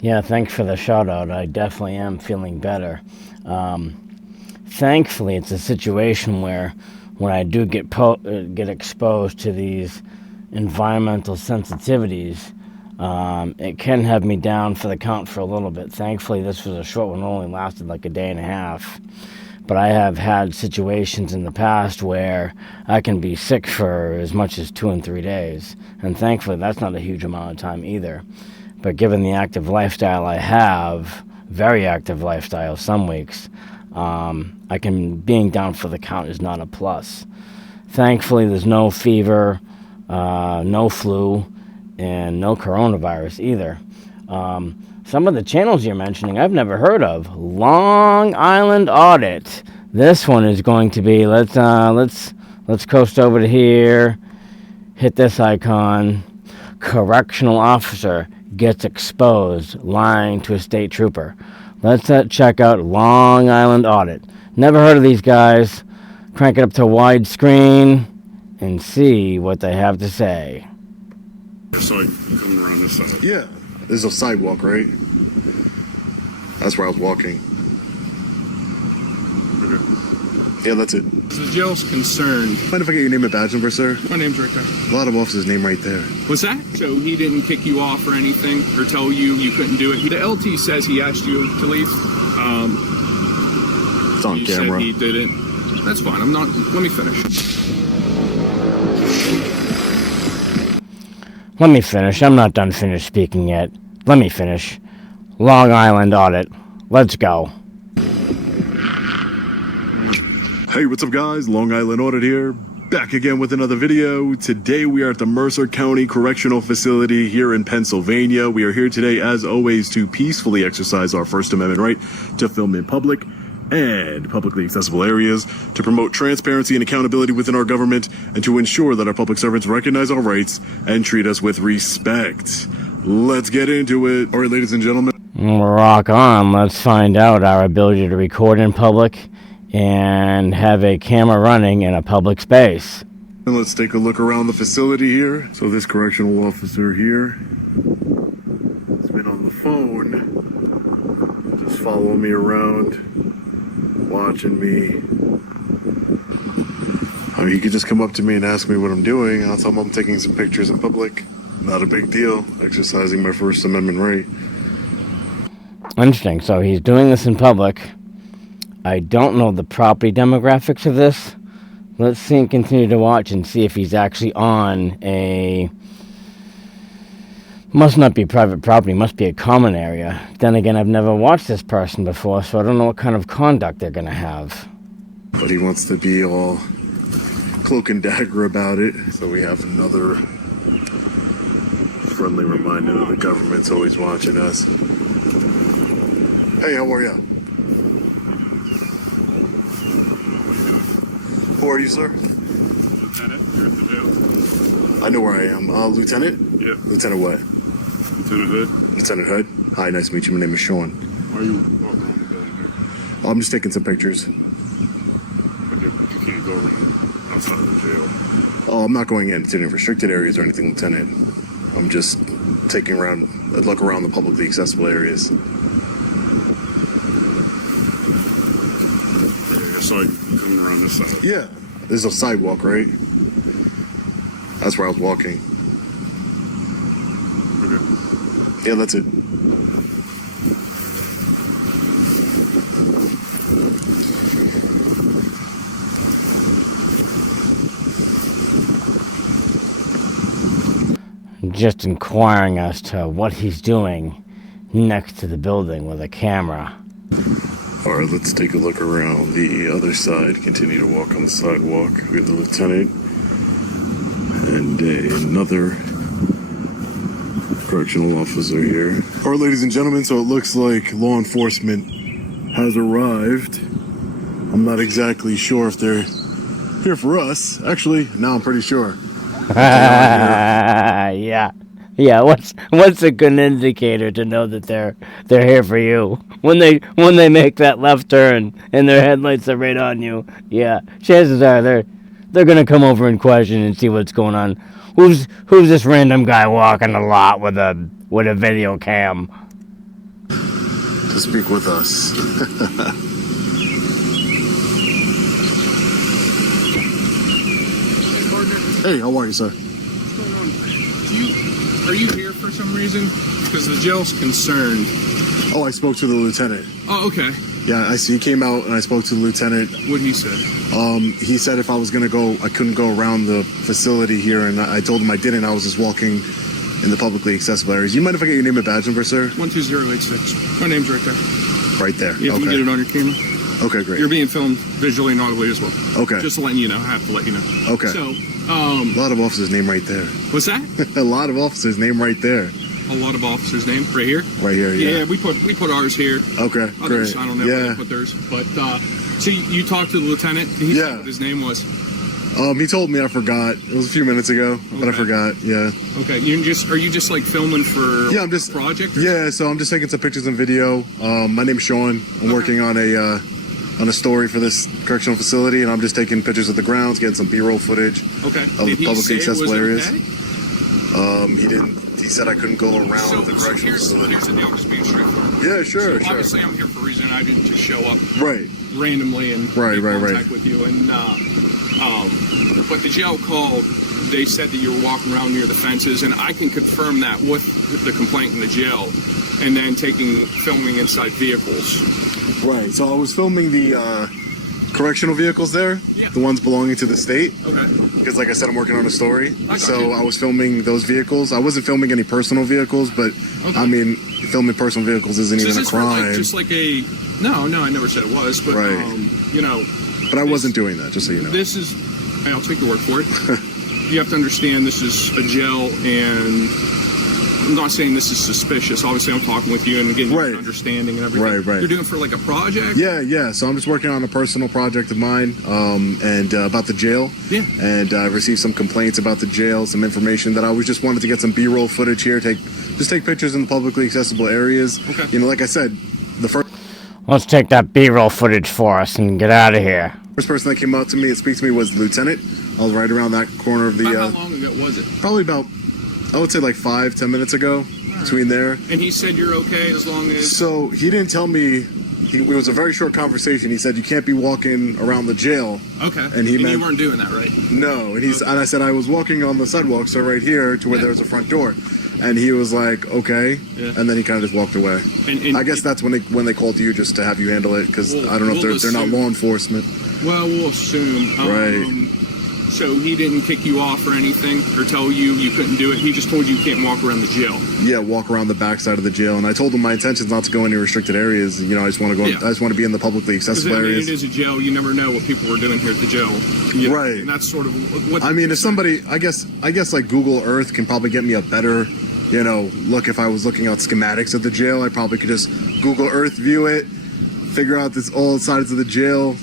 Yeah, thanks for the shout out. I definitely am feeling better. Thankfully, it's a situation where when I do get exposed to these environmental sensitivities, it can have me down for the count for a little bit. Thankfully, this was a short one, only lasted like a day and a half. But I have had situations in the past where I can be sick for as much as 2 and 3 days. And thankfully, that's not a huge amount of time either. But given the active lifestyle I have, very active lifestyle some weeks, being down for the count is not a plus. Thankfully, there's no fever, no flu, and no coronavirus either. Some of the channels you're mentioning I've never heard of. Long Island Audit. This one is going to be let's coast over to here. Hit this icon. Correctional officer gets exposed lying to a state trooper. Let's check out Long Island Audit. Never heard of these guys. Crank it up to widescreen and see what they have to say. So I come around this side. Yeah, there's a sidewalk, right? That's where I was walking. Okay. Yeah, that's it. The jail's concerned. Mind if I get your name and badge number, sir? My name's right there. A lot of officers' name right there. What's that? So he didn't kick you off or anything, or tell you couldn't do it? The LT says he asked you to leave. It's on you camera. Said he didn't. That's fine. I'm not. Let me finish. Let me finish. I'm not done finished speaking yet. Let me finish. Long Island Audit. Let's go. Hey, what's up, guys? Long Island Audit here. Back again with another video. Today we are at the Mercer County Correctional Facility here in Pennsylvania. We are here today, as always, to peacefully exercise our First Amendment right to film in public and publicly accessible areas, to promote transparency and accountability within our government, and to ensure that our public servants recognize our rights and treat us with respect. Let's get into it. All right, ladies and gentlemen. Rock on. Let's find out our ability to record in public and have a camera running in a public space. And let's take a look around the facility here. So this correctional officer here has been on the phone, just following me around, watching me. I mean, he could just come up to me and ask me what I'm doing, and I'll tell him I'm taking some pictures in public. Not a big deal, exercising my First Amendment right. Interesting. So he's doing this in public. I don't know the property demographics of this. Let's see and continue to watch and see if he's actually on a... Must not be private property, must be a common area. Then again, I've never watched this person before, so I don't know what kind of conduct they're going to have. But he wants to be all cloak and dagger about it. So we have another friendly reminder that the government's always watching us. Hey, how are ya? Who are you, sir? Lieutenant, you're at the jail. I know where I am. Lieutenant? Yep. Lieutenant what? Lieutenant Hood. Lieutenant Hood? Hi, nice to meet you. My name is Sean. Why are you walking around the building here? I'm just taking some pictures. Okay, but you can't go outside of the jail. Oh, I'm not going into any restricted areas or anything, Lieutenant. I'm just taking a look around the publicly accessible areas. I saw you coming around this side. Yeah, there's a sidewalk, right? That's where I was walking. Okay. Yeah, that's it. Just inquiring as to what he's doing next to the building with a camera. All right, let's take a look around the other side. Continue to walk on the sidewalk. We have the lieutenant and another correctional officer here. All right, ladies and gentlemen, so it looks like law enforcement has arrived. I'm not exactly sure if they're here for us. Actually, now I'm pretty sure. Yeah. What's a good indicator to know that they're here for you? When they make that left turn and their headlights are right on you, yeah, chances are they're gonna come over and question and see what's going on. Who's this random guy walking a lot with a video cam? to speak with us. Hey, partner. Hey, how are you, sir? What's going on? Are you here for some reason? Because the jail's concerned. Oh, I spoke to the lieutenant. Oh, okay. Yeah, I see. He came out and I spoke to the lieutenant. What'd he say? He said if I was gonna go, I couldn't go around the facility here, and I told him I didn't. I was just walking in the publicly accessible areas. You mind if I get your name and badge number, sir? 12086. My name's right there. Right there. If you can Okay. get it on your camera. Okay, great. You're being filmed visually and audibly as well. Okay. Just letting you know. I have to let you know. Okay. So, A lot of officers' name right there. what's that? A lot of officers' name right there. A lot of officers' name right here. Right here. Yeah, Yeah. we put ours here. Okay. Others, Great. I don't know where Yeah. they put theirs. But so you talked to the lieutenant. Did he say Yeah. what his name was? He told me. I forgot. It was a few minutes ago, but I Okay. forgot. Yeah. Okay. Are you just like filming for Yeah, I'm just a project? Or Yeah, so I'm just taking some pictures and video. My name's Sean. I'm working on a story for this correctional facility, and I'm just taking pictures of the grounds, getting some B-roll footage Okay. of Did the he publicly say it was accessible areas. okay? He didn't. He said I couldn't go around the correctional here's facility. the deal. Just being straightforward. Yeah, sure, sure. Obviously, I'm here for a reason. I didn't just show up Right. randomly and Right, make right, right. contact with you. And but the jail called. They said that you were walking around near the fences, and I can confirm that with the complaint in the jail, and then filming inside vehicles. Right. So I was filming the correctional vehicles there, Yeah. the ones belonging to the state, Okay. because like I said, I'm working on a story. I got So you. I was filming those vehicles. I wasn't filming any personal vehicles, but Okay. I mean, filming personal vehicles isn't So even is a this for, like, crime. just like a no, I never said it was, but Right. you know, But I wasn't doing that, just so you know. this is. I'll take your word for it. You have to understand this is a jail, and I'm not saying this is suspicious. Obviously, I'm talking with you and getting Right. an understanding and everything. Right, right. You're doing it for like a project. Yeah. So I'm just working on a personal project of mine, and about the jail. Yeah. And I received some complaints about the jail, some information that I was just wanted to get some B-roll footage here. Take pictures in the publicly accessible areas. Okay. You know, like I said, the first Let's take that B-roll footage for us and get out of here. person that came out to me and speak to me was the lieutenant. I was right around that corner of the. About how long ago was it? Probably about, I would say like 5-10 minutes ago, between there. And he said you're okay as long as. So he didn't tell me. It was a very short conversation. He said you can't be walking around the jail. Okay. And he meant- you weren't doing that, right? No, and and I said I was walking on the sidewalk, so right here to where Yeah. there was a front door, and he was like, okay, Yeah. and then he kind of just walked away. And I guess that's when they called you just to have you handle it, because Well, I don't know if we'll they're not assume- law enforcement. Well, we'll assume. Right. So he didn't kick you off or anything, or tell you couldn't do it. He just told you can't walk around the jail. Yeah, walk around the backside of the jail, and I told him my intention is not to go any restricted areas. You know, I just want to go. Yeah. I just want to be in the publicly Because accessible areas. it is a jail. You never know what people were doing here at the jail. You know, Right. And that's sort of what. I mean, if somebody, I guess like Google Earth can probably get me a better, look. If I was looking at schematics of the jail, I probably could just Google Earth view it, figure out all sides of the jail,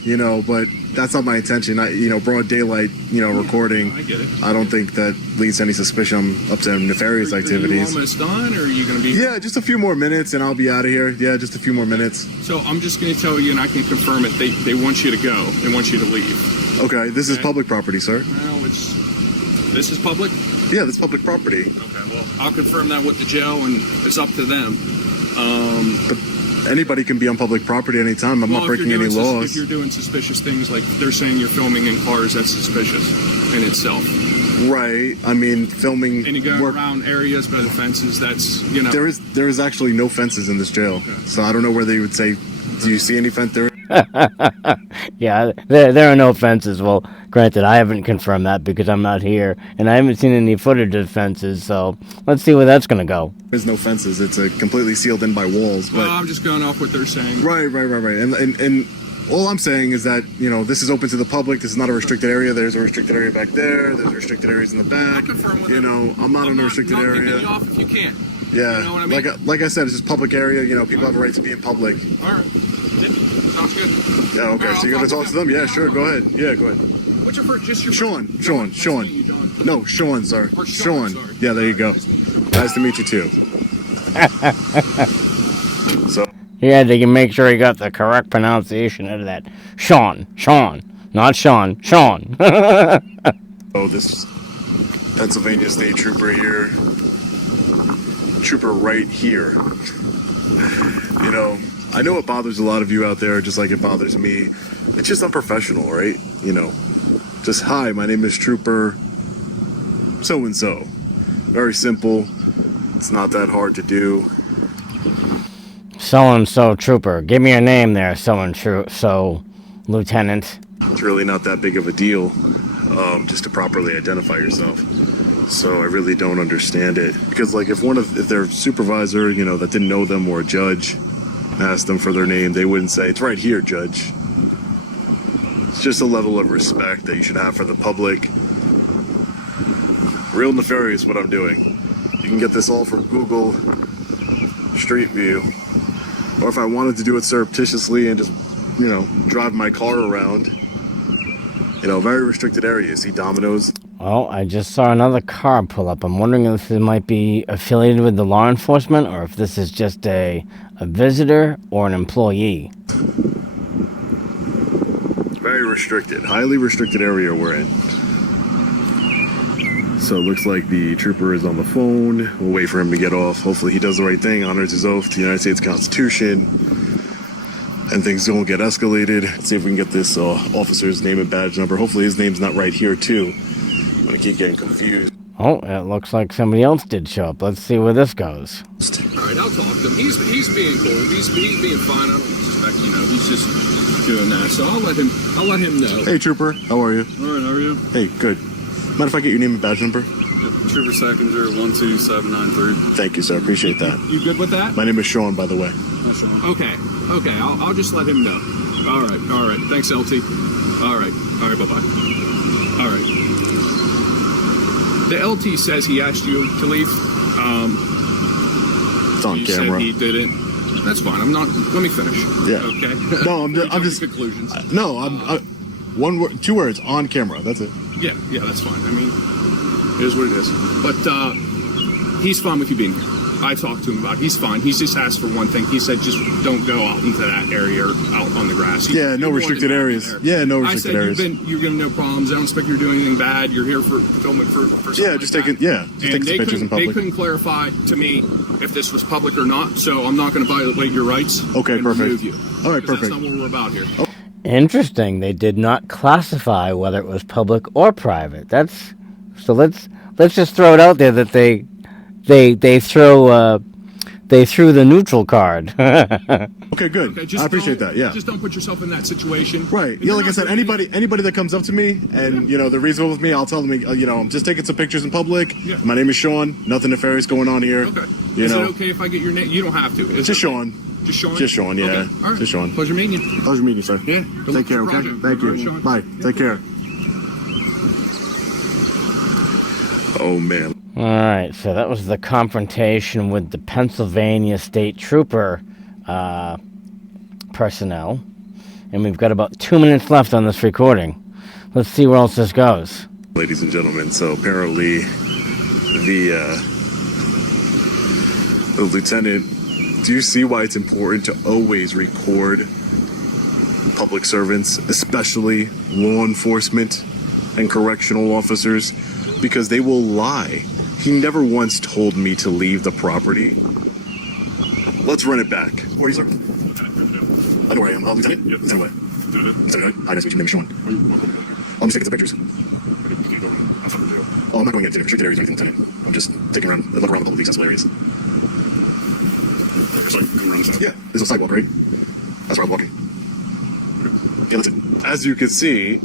but that's not my intention. Broad daylight, recording. I get it. I don't think that leads to any suspicion I'm up to nefarious Are you activities. almost done, or are you going to be? Yeah, just a few more minutes and I'll be out of here. Yeah, just a few more minutes. So I'm just going to tell you, and I can confirm it. They want you to go. They want you to leave. Okay, this is Okay. public property, sir. Well, this is public. Yeah, this is public property. Okay. Well, I'll confirm that with the jail, and it's up to them. But anybody can be on public property anytime. I'm not Well, if breaking you're any doing laws. if you're doing suspicious things, like they're saying you're filming in cars, that's suspicious in itself. Right. I mean, filming And you go work. around areas by the fences. That's There is actually no fences in this jail, so I don't know where they would say. Do you see any fence there? Yeah, there are no fences. Well, granted, I haven't confirmed that because I'm not here, and I haven't seen any footage of fences, so let's see where that's going to go. There's no fences. It's completely sealed in by walls. Well, But I'm just going off what they're saying. right. And all I'm saying is that this is open to the public. This is not a restricted area. There's a restricted area back there. There's restricted areas in the I'll back. confirm with them. I'm not in a restricted not area. kicking you off if you can't. Yeah, You know what I mean? like I said, it's just public area. People have a right to be in public. All right. Yeah, sounds good. Yeah. Okay. All right, So you're I'll gonna talk to them? Yeah. Sure. Go ahead. Yeah. Go ahead. What's your first? Just your Sean. first- Sean. Nice to Sean. meet you, John. No, Sean, sir. Or Sean, sorry. Yeah. There you go. Nice to meet you too. So. Yeah, they can make sure he got the correct pronunciation out of that. Sean, not Sean. Oh, this Pennsylvania State Trooper here. Trooper right here. I know it bothers a lot of you out there, just like it bothers me. It's just unprofessional, right? You know, just, hi, my name is Trooper so-and-so. Very simple. It's not that hard to do. So-and-so trooper. Give me your name there, so-and-so lieutenant. It's really not that big of a deal, just to properly identify yourself. So I really don't understand it. Because, like, if their supervisor, you know, that didn't know them, or a judge asked them for their name, they wouldn't say, it's right here, Judge. It's just a level of respect that you should have for the public. Real nefarious what I'm doing. You can get this all from Google Street View. Or if I wanted to do it surreptitiously and just, you know, drive my car around, you know, very restricted area. See Domino's. Well, I just saw another car pull up. I'm wondering if it might be affiliated with the law enforcement, or if this is just a visitor or an employee. Very restricted, highly restricted area we're in. So it looks like the trooper is on the phone. We'll wait for him to get off. Hopefully he does the right thing, honors his oath to the United States Constitution, and things don't get escalated. Let's see if we can get this officer's name and badge number. Hopefully his name's not right here too. I'm gonna keep getting confused. Oh, it looks like somebody else did show up. Let's see where this goes. All right, I'll talk to him. He's being cool. He's being fine. I don't suspect, you know, he's just doing that. So I'll let him know. Hey trooper, how are you? All right, how are you? Hey, good. Mind if I get your name and badge number? Trooper Seconder 12793. Thank you, sir. Appreciate that. You good with that? My name is Sean, by the way. That's Sean. Okay. I'll just let him know. All right. Thanks, LT. All right. Bye-bye. All right. The LT says he asked you to leave. It's on You camera. said he didn't. That's fine. Let me finish. Yeah. Okay. No, I'm just conclusions. No, one word, 2 words, on camera. That's it. Yeah, that's fine. I mean, it is what it is. But he's fine with you being here. I talked to him about it. He's fine. He's just asked for one thing. He said just don't go out into that area or out on the grass. Yeah, no restricted areas. Yeah, no restricted areas. I said you're giving no problems. I don't expect you to do anything bad. You're here for fulfillment for Yeah, just take some pictures in public. They couldn't clarify to me if this was public or not, so I'm not going to violate your rights. Okay, and perfect. remove you. All right, Because perfect. That's not what we're about here. Oh. Interesting. They did not classify whether it was public or private. So let's just throw it out there that they threw the neutral card. Okay, good. Okay, I appreciate that. Yeah. Just don't put yourself in that situation. Right. Yeah, like I said, anybody that comes up to me and, you know, they're reasonable with me, I'll tell them, you know, I'm just taking some pictures in public. Yeah. My name is Sean. Nothing nefarious going on here. Okay. You Is know, it okay if I get your name? You don't have to. Is just it- Sean. Just Sean? Just Sean, yeah. Okay. All right. Just Sean. Pleasure meeting you. Pleasure meeting you, sir. Yeah. Good luck Take care, with the okay? project. Thank All right, you. Sean. Bye. Take care. Oh, man. All right, so that was the confrontation with the Pennsylvania State Trooper personnel. And we've got about 2 minutes left on this recording. Let's see where else this goes. Ladies and gentlemen, so apparently the lieutenant, do you see why it's important to always record public servants, especially law enforcement and correctional officers? Because they will lie. He never once told me to leave the property. Let's run it back. Where are you, sir? I know where I am. Lieutenant? Yep. Lieutenant what? Lieutenant, hi, nice to meet you. My name is Sean. I'm just taking some pictures. Oh, I'm not going into restricted areas or anything, Lieutenant. I'm just taking around, look around the public accessible areas. Yeah, there's a sidewalk, right? That's where I'm walking. Yeah, that's it. As you can see,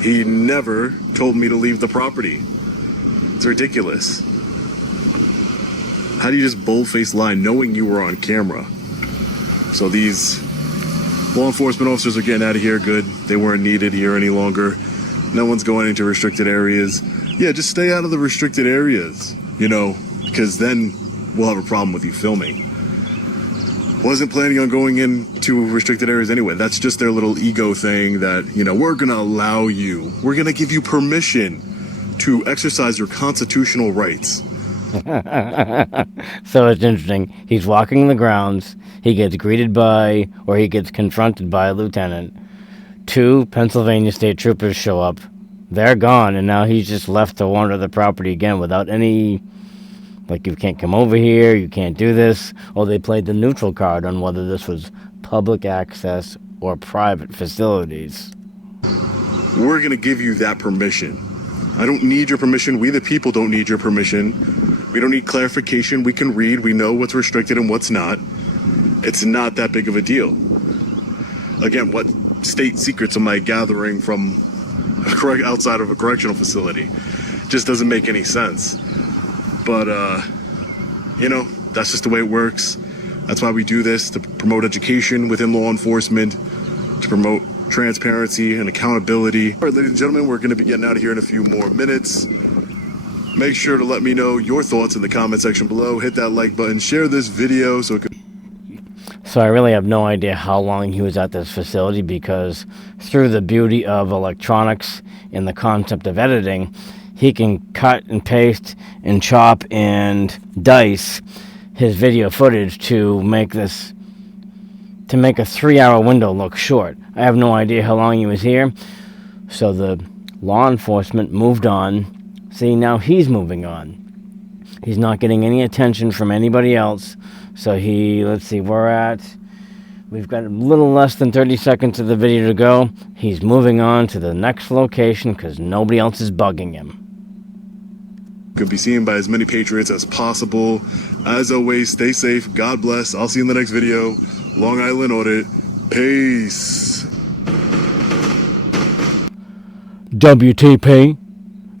he never told me to leave the property. It's ridiculous. How do you just bold-faced lie knowing you were on camera? So these law enforcement officers are getting out of here. Good. They weren't needed here any longer. No one's going into restricted areas. Yeah, just stay out of the restricted areas, you know, because then we'll have a problem with you filming. Wasn't planning on going into restricted areas anyway. That's just their little ego thing that, you know, we're going to allow you. We're going to give you permission to exercise your constitutional rights. So it's interesting. He's walking the grounds. He gets greeted by, or he gets confronted by a lieutenant. 2 Pennsylvania State Troopers show up. They're gone, and now he's just left to wander the property again without any, like, you can't come over here, you can't do this. Oh, they played the neutral card on whether this was public access or private facilities. We're going to give you that permission. I don't need your permission. We, the people, don't need your permission. We don't need clarification. We can read. We know what's restricted and what's not. It's not that big of a deal. Again, what state secrets am I gathering from outside of a correctional facility? Just doesn't make any sense. But, that's just the way it works. That's why we do this, to promote education within law enforcement, to promote transparency and accountability. All right, ladies and gentlemen, we're going to be getting out of here in a few more minutes. Make sure to let me know your thoughts in the comment section below. Hit that like button, share this video so it could... So I really have no idea how long he was at this facility, because through the beauty of electronics and the concept of editing, he can cut and paste and chop and dice his video footage to make a 3-hour window look short. I have no idea how long he was here. So the law enforcement moved on. See, now he's moving on. He's not getting any attention from anybody else. So let's see, we've got a little less than 30 seconds of the video to go. He's moving on to the next location because nobody else is bugging him. Could be seen by as many patriots as possible. As always, stay safe. God bless. I'll see you in the next video. Long Island Audit. Peace. WTP.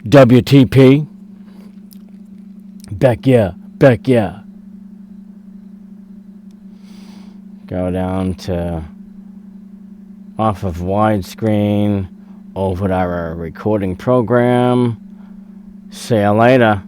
WTP. Back yeah. Go down to off of widescreen over to our recording program. See you later.